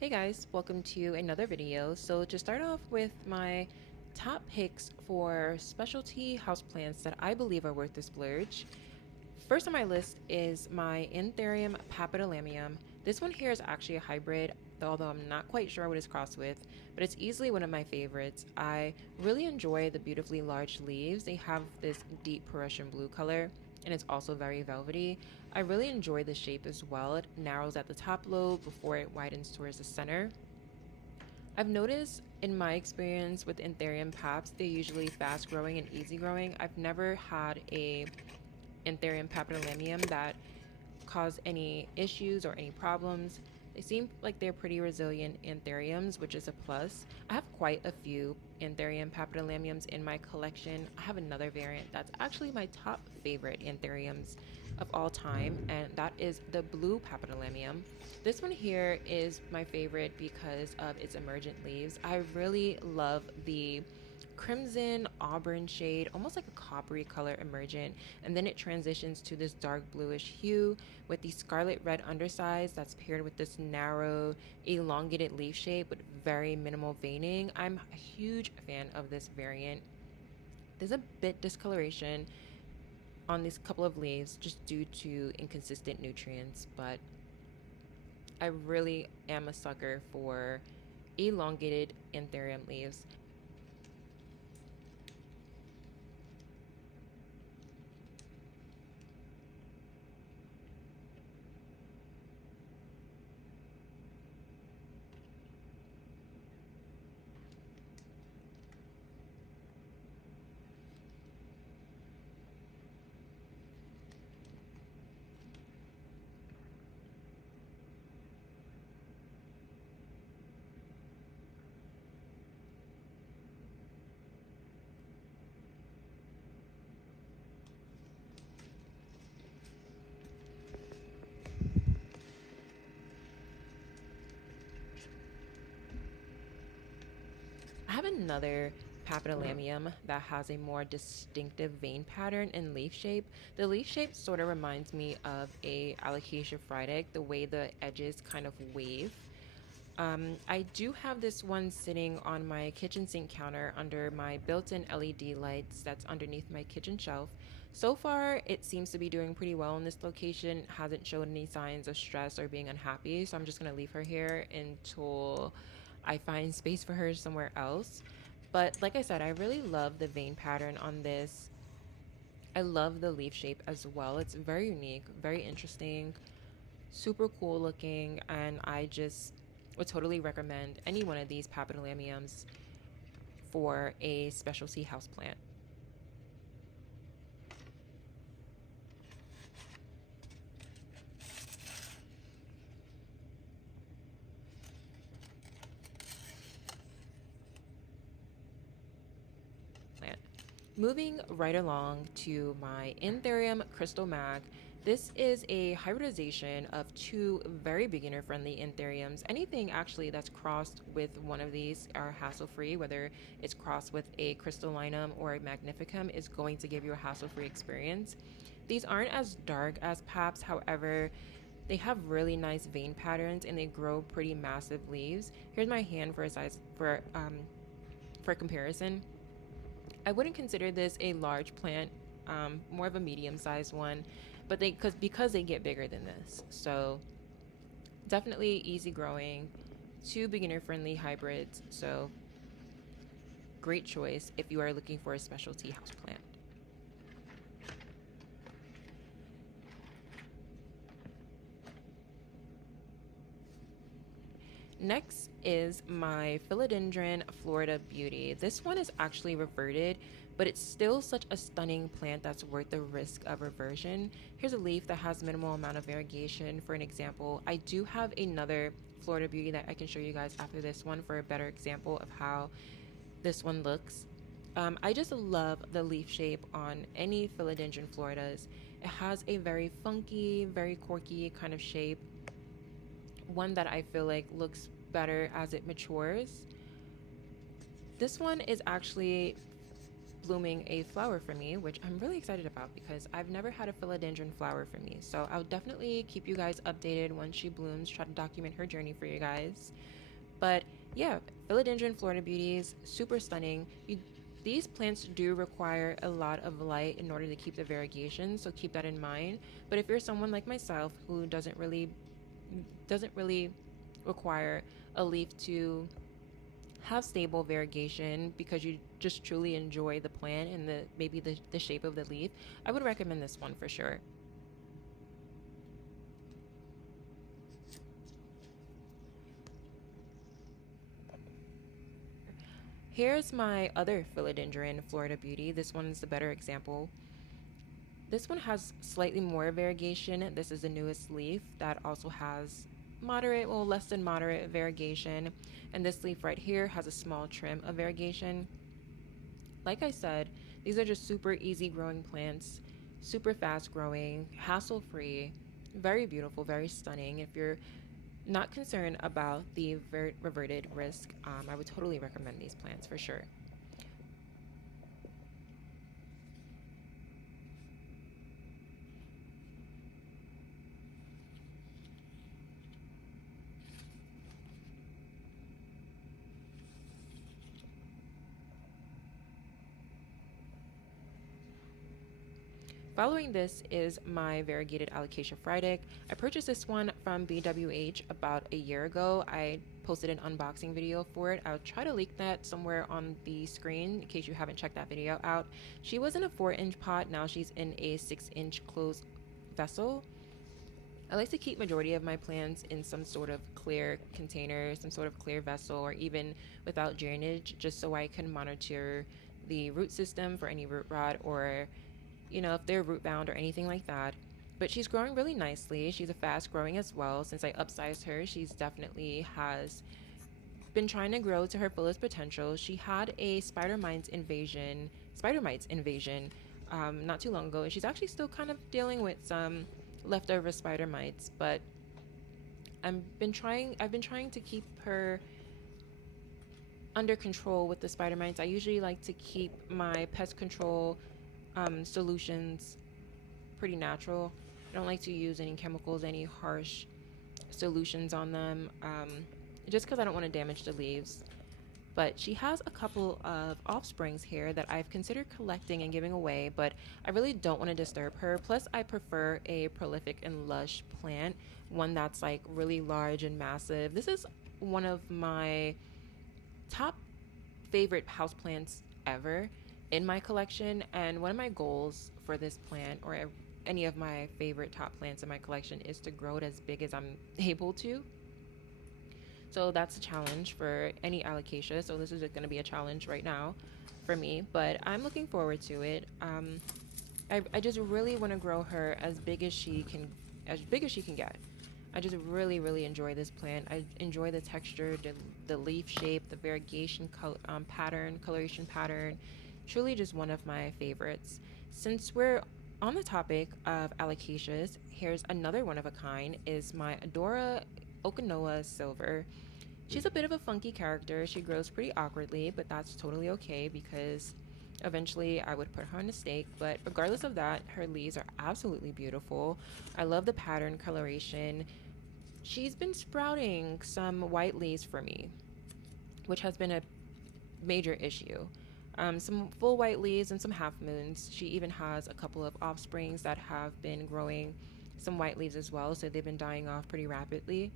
Hey guys, welcome to another video. So to start off with my top picks for specialty houseplants that I believe are worth the splurge. First on my list is my Anthurium papillomium. This one here is actually a hybrid, although I'm not quite sure what it's crossed with, but it's easily one of my favorites. I really enjoy the beautifully large leaves. They have this deep Prussian blue color, and it's also very velvety. I really enjoy the shape as well. It narrows at the top lobe before it widens towards the center. I've noticed in my experience with Anthurium paps, they're usually fast growing and easy growing. I've never had a Anthurium papillomium that cause any issues or any problems. They seem like they're pretty resilient anthuriums, which is a plus. I have quite a few Anthurium papillomiums in my collection. I have another variant that's actually my top favorite anthuriums of all time, and that is the blue papillomium. This one here is my favorite because of its emergent leaves. I really love the crimson auburn shade, almost like a coppery color emergent, and then it transitions to this dark bluish hue with the scarlet red undersides that's paired with this narrow elongated leaf shape with very minimal veining. I'm a huge fan of this variant. There's a bit discoloration on these couple of leaves just due to inconsistent nutrients, but I really am a sucker for elongated anthurium leaves. I have another papillomium that has a more distinctive vein pattern and leaf shape. The leaf shape sort of reminds me of a alocasia fried egg, the way the edges kind of wave. I do have this one sitting on my kitchen sink counter under my built-in LED lights that's underneath my kitchen shelf. So far, it seems to be doing pretty well in this location, hasn't shown any signs of stress or being unhappy, so I'm just gonna leave her here until I find space for her somewhere else. But like I said, I really love the vein pattern on this. I love the leaf shape as well. It's very unique, very interesting, super cool looking, and I just would totally recommend any one of these papillomiums for a specialty houseplant. Plant. Moving right along to my Anthurium crystal mag. This is a hybridization of two very beginner friendly Anthuriums. Anything actually that's crossed with one of these are hassle free, whether it's crossed with a crystallinum or a magnificum, is going to give you a hassle free experience. These aren't as dark as paps, however, they have really nice vein patterns and they grow pretty massive leaves. Here's my hand for a size for comparison. I wouldn't consider this a large plant, more of a medium-sized one, but because they get bigger than this. So definitely easy growing, two beginner-friendly hybrids. So great choice if you are looking for a specialty houseplant. Next is my Philodendron Florida Beauty. This one is actually reverted, but it's still such a stunning plant that's worth the risk of reversion. Here's a leaf that has minimal amount of variegation for an example. I do have another Florida Beauty that I can show you guys after this one for a better example of how this one looks. I just love the leaf shape on any Philodendron Floridas. It has a very funky, very quirky kind of shape, one that I feel like looks better as it matures. This one is actually blooming a flower for me, which I'm really excited about because I've never had a philodendron flower for me. So I'll definitely keep you guys updated once she blooms, try to document her journey for you guys. But yeah, philodendron Florida beauties, super stunning. These plants do require a lot of light in order to keep the variegation, so keep that in mind. But if you're someone like myself who doesn't really require a leaf to have stable variegation because you just truly enjoy the plant and the shape of the leaf, I would recommend this one for sure. Here's my other philodendron, Florida Beauty. This one's the better example. This one has slightly more variegation. This is the newest leaf that also has moderate, well, less than moderate variegation. And this leaf right here has a small trim of variegation. Like I said, these are just super easy growing plants, super fast growing, hassle free, very beautiful, very stunning. If you're not concerned about the reverted risk, I would totally recommend these plants for sure. Following this is my variegated alocasia Friday. I purchased this one from BWH about a year ago. I posted an unboxing video for it. I'll try to link that somewhere on the screen in case you haven't checked that video out. She was in a 4-inch pot. Now she's in a 6-inch closed vessel. I like to keep majority of my plants in some sort of clear container, some sort of clear vessel, or even without drainage, just so I can monitor the root system for any root rot or if they're root bound or anything like that. But she's growing really nicely. She's a fast growing as well. Since I upsized her, she's definitely has been trying to grow to her fullest potential. She had a spider mites invasion not too long ago, and she's actually still kind of dealing with some leftover spider mites. But I've been trying to keep her under control with the spider mites. I usually like to keep my pest control solutions pretty natural. I don't like to use any chemicals, any harsh solutions on them, just because I don't want to damage the leaves. But she has a couple of offsprings here that I've considered collecting and giving away, but I really don't want to disturb her. Plus, I prefer a prolific and lush plant, one that's like really large and massive. This is one of my top favorite houseplants ever in my collection, and one of my goals for this plant or any of my favorite top plants in my collection is to grow it as big as I'm able to. So that's a challenge for any alocasia. So this is going to be a challenge right now for me, but I'm looking forward to it. I just really want to grow her as big as she can get. I just really, really enjoy this plant. I enjoy the texture, the leaf shape, the variegation coloration pattern. Truly just one of my favorites. Since we're on the topic of alocasias, here's another one of a kind, is my Adora Okanoa Silver. She's a bit of a funky character. She grows pretty awkwardly, but that's totally okay because eventually I would put her on a stake. But regardless of that, her leaves are absolutely beautiful. I love the pattern coloration. She's been sprouting some white leaves for me, which has been a major issue. Some full white leaves and some half moons. She even has a couple of offsprings that have been growing some white leaves as well, so they've been dying off pretty rapidly.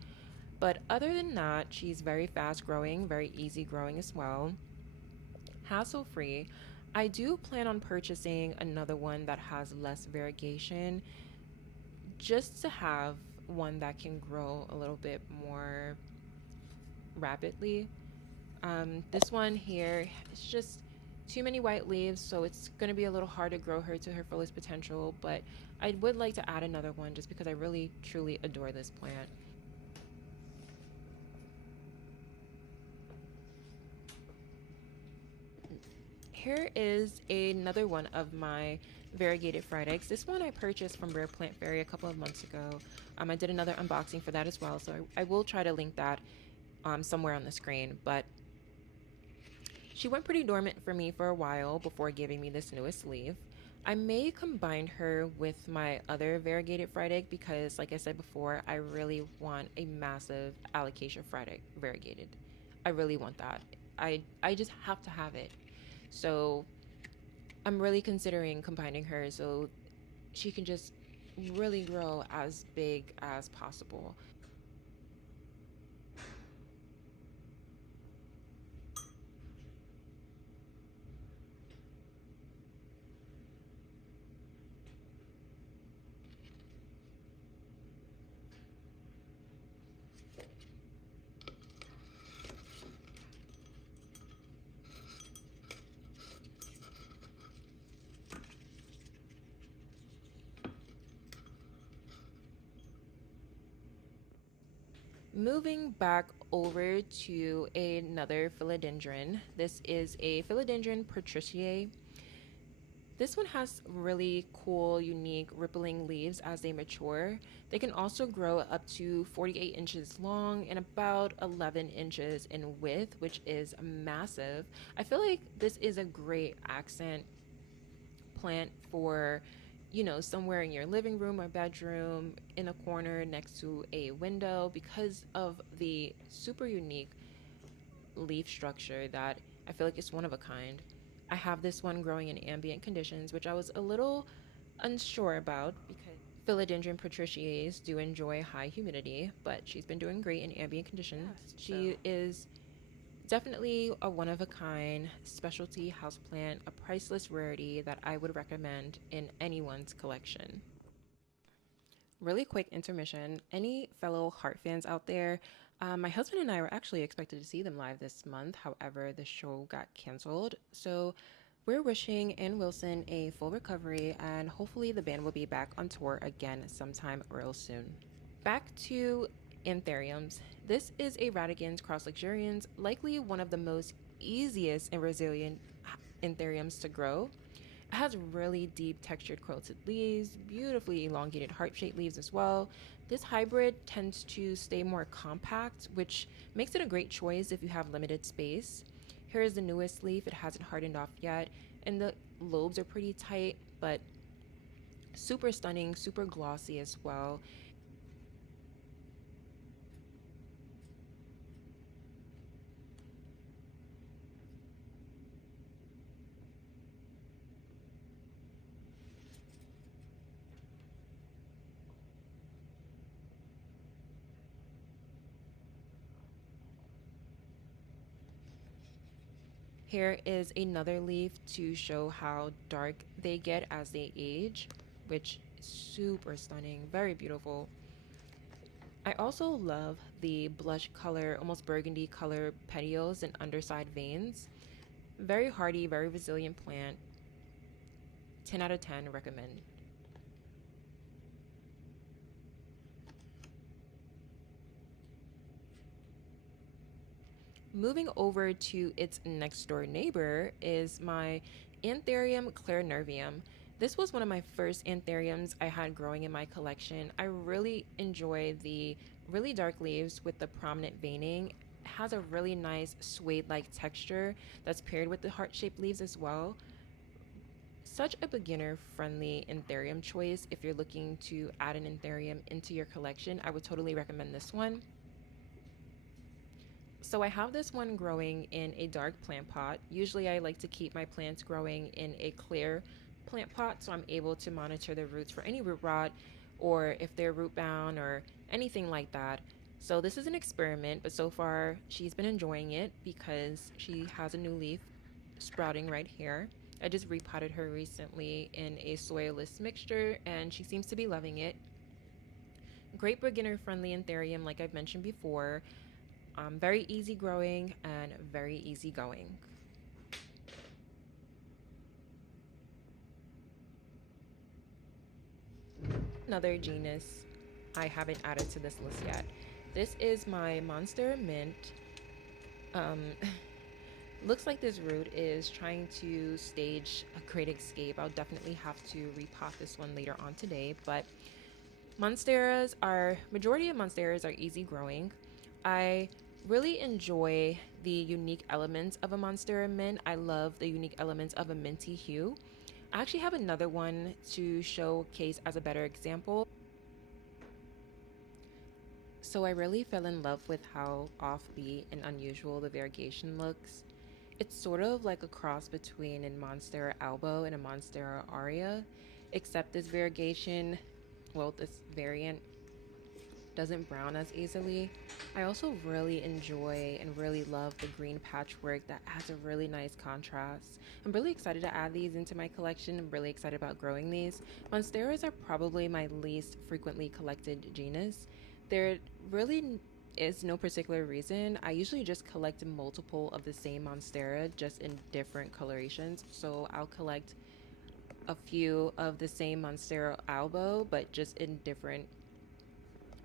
But other than that, she's very fast growing, very easy growing as well, hassle free. I do plan on purchasing another one that has less variegation just to have one that can grow a little bit more rapidly. This one here, it's just too many white leaves, so it's going to be a little hard to grow her to her fullest potential, but I would like to add another one just because I really truly adore this plant. Here is another one of my variegated fried eggs. This one I purchased from Rare Plant Fairy a couple of months ago. I did another unboxing for that as well, so I will try to link that somewhere on the screen. But She went pretty dormant for me for a while before giving me this newest leaf. I may combine her with my other variegated fried egg because, like I said before, I really want a massive alocasia fried egg variegated. I really want that. I just have to have it. So I'm really considering combining her so she can just really grow as big as possible. Moving back over to another philodendron. This is a Philodendron patriciae. This one has really cool, unique, rippling leaves as they mature. They can also grow up to 48 inches long and about 11 inches in width, which is massive. I feel like this is a great accent plant for, somewhere in your living room or bedroom, in a corner next to a window, because of the super unique leaf structure that I feel like it's one of a kind. I have this one growing in ambient conditions, which I was a little unsure about because Philodendron patriciae do enjoy high humidity, but she's been doing great in ambient conditions. She is definitely a one of a kind specialty houseplant, a priceless rarity that I would recommend in anyone's collection. Really quick intermission. Any fellow Heart fans out there? My husband and I were actually expected to see them live this month. However, the show got canceled. So we're wishing Ann Wilson a full recovery, and hopefully the band will be back on tour again sometime real soon. Back to Anthuriums. This is a Radigans cross luxurians, likely one of the most easiest and resilient Anthuriums to grow. It has really deep textured quilted leaves, beautifully elongated heart-shaped leaves as well. This hybrid tends to stay more compact, which makes it a great choice if you have limited space. Here is the newest leaf. It hasn't hardened off yet, and the lobes are pretty tight, but super stunning, super glossy as well. Here is another leaf to show how dark they get as they age, which is super stunning, very beautiful. I also love the blush color, almost burgundy color petioles and underside veins. Very hardy, very resilient plant. 10 out of 10 recommend. Moving over to its next door neighbor is my Anthurium clarinervium. This was one of my first anthuriums I had growing in my collection. I really enjoy the really dark leaves with the prominent veining. It has a really nice suede-like texture that's paired with the heart-shaped leaves as well. Such a beginner-friendly anthurium choice. If you're looking to add an anthurium into your collection, I would totally recommend this one. So I have this one growing in a dark plant pot. Usually I like to keep my plants growing in a clear plant pot so I'm able to monitor the roots for any root rot or if they're root bound or anything like that. So this is an experiment, but so far she's been enjoying it because she has a new leaf sprouting right here. I just repotted her recently in a soilless mixture and she seems to be loving it. Great beginner friendly anthurium like I've mentioned before. Very easy growing and very easy going. Another genus I haven't added to this list yet. This is my Monstera mint. Um, looks like this root is trying to stage a great escape. I'll definitely have to repot this one later on today, but majority of Monsteras are easy growing. I really enjoy the unique elements of a Monstera mint. I love the unique elements of a minty hue. I actually have another one to showcase as a better example. So I really fell in love with how offbeat and unusual the variegation looks. It's sort of like a cross between a Monstera albo and a Monstera aria, except this variegation, well, this variant doesn't brown as easily. I also really enjoy and really love the green patchwork that adds a really nice contrast. I'm really excited to add these into my collection. I'm really excited about growing these. Monsteras are probably my least frequently collected genus. There really is no particular reason. I usually just collect multiple of the same Monstera just in different colorations. So I'll collect a few of the same Monstera albo, but just in different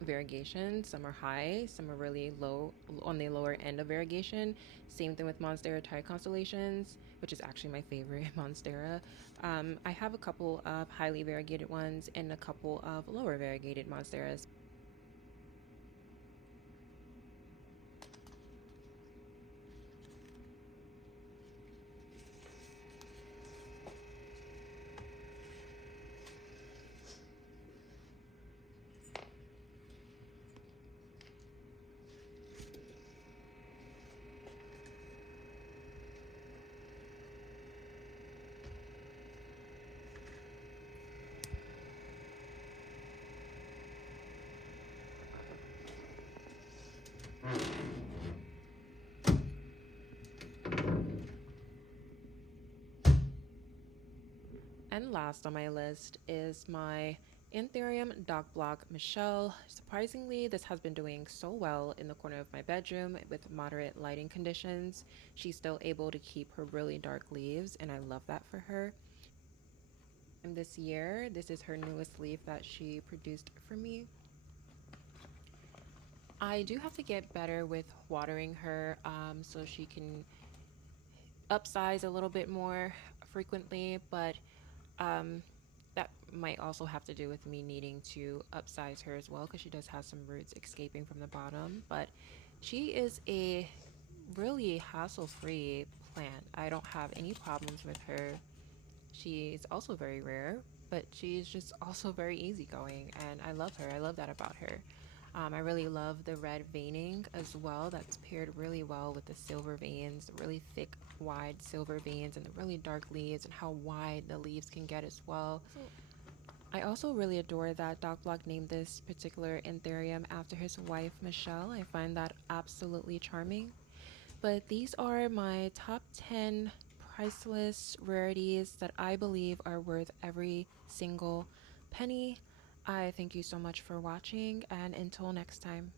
variegation. Some are high, some are really low on the lower end of variegation. Same thing with Monstera Thai constellations, which is actually my favorite Monstera. I have a couple of highly variegated ones and a couple of lower variegated Monsteras. And last on my list is my Anthurium Dog Block Michelle. Surprisingly, this has been doing so well in the corner of my bedroom with moderate lighting conditions. She's still able to keep her really dark leaves, and I love that for her. And this year, this is her newest leaf that she produced for me. I do have to get better with watering her so she can upsize a little bit more frequently, but um, that might also have to do with me needing to upsize her as well because she does have some roots escaping from the bottom. But she is a really hassle free plant. I don't have any problems with her. She's also very rare, but she's just also very easygoing, and I love her. I love that about her. I really love the red veining as well. That's paired really well with the silver veins, the really thick, wide silver veins, and the really dark leaves, and how wide the leaves can get as well. I also really adore that Doc Block named this particular Anthurium after his wife, Michelle. I find that absolutely charming. But these are my top 10 priceless rarities that I believe are worth every single penny. I thank you so much for watching, and until next time.